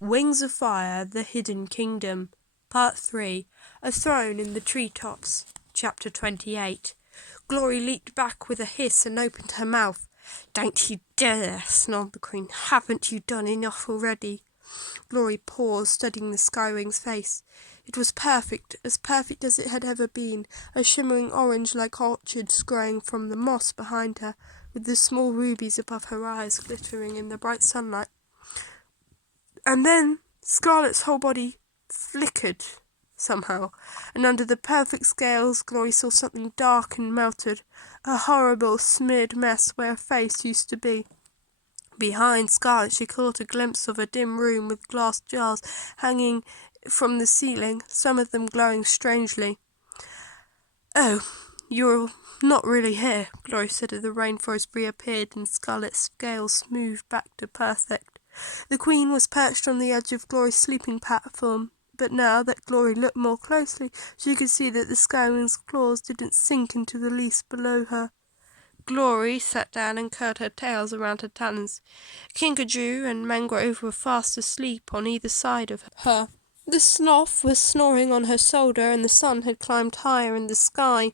Wings of Fire, The Hidden Kingdom, Part 3, A Throne in the Treetops, Chapter 28. Glory leaped back with a hiss and opened her mouth. "Don't you dare!" snarled the Queen. "Haven't you done enough already?" Glory paused, studying the Skywing's face. It was perfect as it had ever been, a shimmering orange like orchids growing from the moss behind her, with the small rubies above her eyes glittering in the bright sunlight. And then Scarlet's whole body flickered somehow, and under the perfect scales Glory saw something dark and melted, a horrible smeared mess where her face used to be. Behind Scarlet she caught a glimpse of a dim room with glass jars hanging from the ceiling, some of them glowing strangely. "Oh, you're not really here," Glory said as the rainforest reappeared and Scarlet's scales smoothed back to perfect. The Queen was perched on the edge of Glory's sleeping platform, but now that Glory looked more closely, she could see that the Skywing's claws didn't sink into the least below her. Glory sat down and curled her tails around her talons. Kinkajou and Mangrove were fast asleep on either side of her. The sloth was snoring on her shoulder, and the sun had climbed higher in the sky.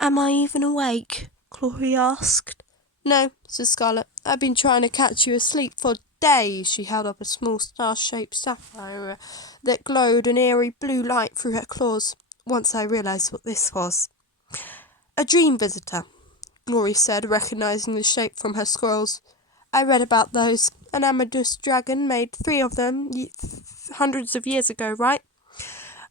"Am I even awake?" Glory asked. "No," said Scarlet. "I've been trying to catch you asleep for days." She held up a small star-shaped sapphire that glowed an eerie blue light through her claws. "Once I realised what this was." "A dream visitor," Glory said, recognising the shape from her scrolls. "I read about those. An Amadeus dragon made 3 of them hundreds of years ago, right?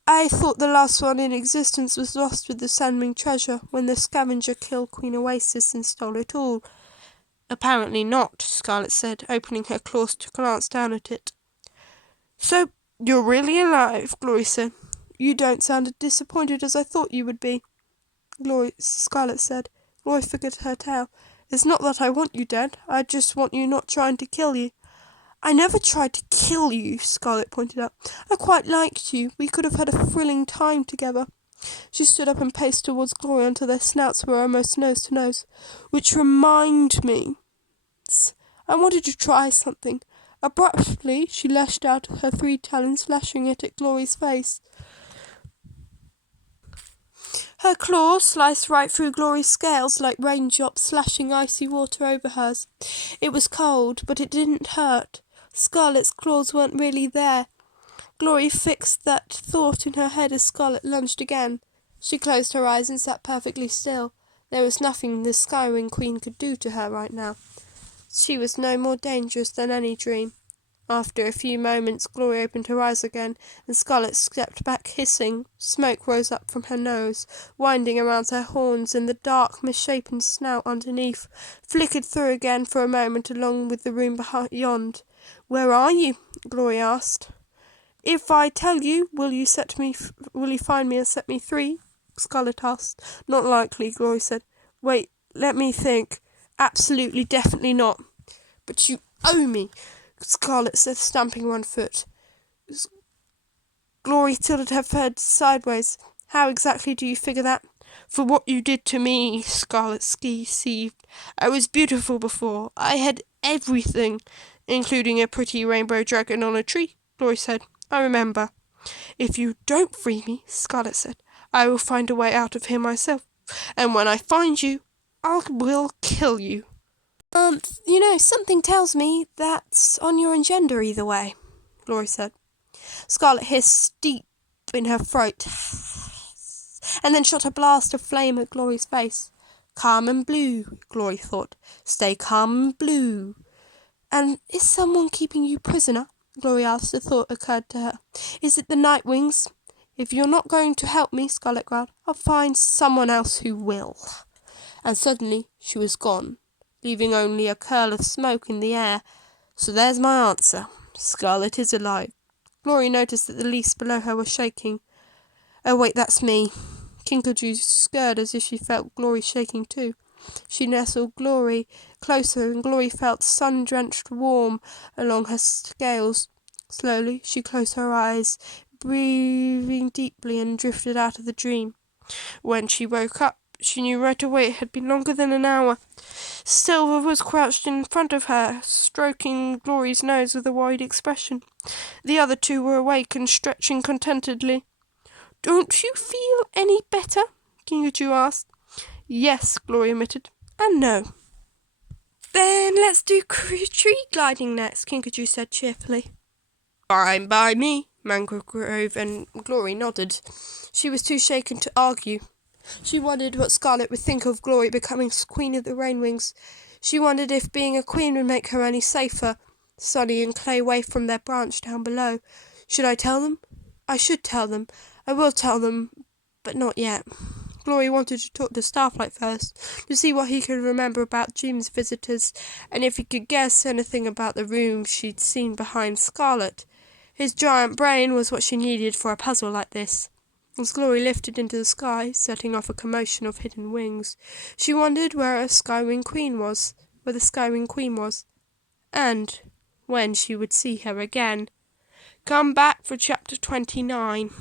I thought the last one in existence was lost with the Sandwing treasure when the scavenger killed Queen Oasis and stole it all." "Apparently not," Scarlet said, opening her claws to glance down at it. "So you're really alive," Glory said. "You don't sound as disappointed as I thought you would be," Scarlet said. Glory figured her tail. "It's not that I want you dead. I just want you not trying to kill you." "I never tried to kill you," Scarlet pointed out. "I quite liked you. We could have had a thrilling time together." She stood up and paced towards Glory until their snouts were almost nose to nose. "Which remind me, I wanted to try something." Abruptly, she lashed out her 3 talons, lashing it at Glory's face. Her claws sliced right through Glory's scales like raindrops slashing icy water over hers. It was cold, but it didn't hurt. Scarlet's claws weren't really there. Glory fixed that thought in her head as Scarlet lunged again. She closed her eyes and sat perfectly still. There was nothing the Skywing Queen could do to her right now. She was no more dangerous than any dream. After a few moments, Glory opened her eyes again, and Scarlet stepped back hissing. Smoke rose up from her nose, winding around her horns, and the dark, misshapen snout underneath flickered through again for a moment along with the room beyond. "Where are you?" Glory asked. "If I tell you, will you find me and set me free?" Scarlet asked. "Not likely," Glory said. "Wait, let me think. Absolutely, definitely not." "But you owe me," Scarlet said, stamping one foot. Glory tilted her head sideways. "How exactly do you figure that?" "For what you did to me," Scarlet seethed. "I was beautiful before. I had everything, including a pretty rainbow dragon on a tree," Glory said. "I remember." "If you don't free me," Scarlet said, "I will find a way out of here myself. And when I find you, I will kill you." Something tells me that's on your agenda either way," Glory said. Scarlet hissed deep in her throat, and then shot a blast of flame at Glory's face. "Calm and blue," Glory thought. "Stay calm and blue." "And is someone keeping you prisoner?" Glory asked. A thought occurred to her. "Is it the Nightwings?" "If you're not going to help me," Scarlet growled, "I'll find someone else who will." And suddenly she was gone, leaving only a curl of smoke in the air. "So there's my answer. Scarlet is alive." Glory noticed that the leaves below her were shaking. "Oh wait, that's me." Kinkajou stirred as if she felt Glory shaking too. She nestled Glory closer, and Glory felt sun-drenched warm along her scales. Slowly she closed her eyes, breathing deeply, and drifted out of the dream. When she woke up, She knew right away it had been longer than an hour. Silver was crouched in front of her, stroking Glory's nose with a wide expression. The other two were awake and stretching contentedly. "Don't you feel any better?" Kinkajou asked. "Yes," Glory admitted, "and no." "Then let's do tree gliding next," Kinkajou said cheerfully. "Fine by me," Mangrove and Glory nodded. She was too shaken to argue. She wondered what Scarlet would think of Glory becoming Queen of the Rainwings. She wondered if being a queen would make her any safer. Sunny and Clay waved from their branch down below. "Should I tell them?" "I should tell them. I will tell them, but not yet." Glory wanted to talk to Starflight first, to see what he could remember about Jim's visitors, and if he could guess anything about the room she'd seen behind Scarlet. His giant brain was what she needed for a puzzle like this. As Glory lifted into the sky, setting off a commotion of hidden wings, she wondered where the Skywing Queen was, and when she would see her again. Come back for chapter 29.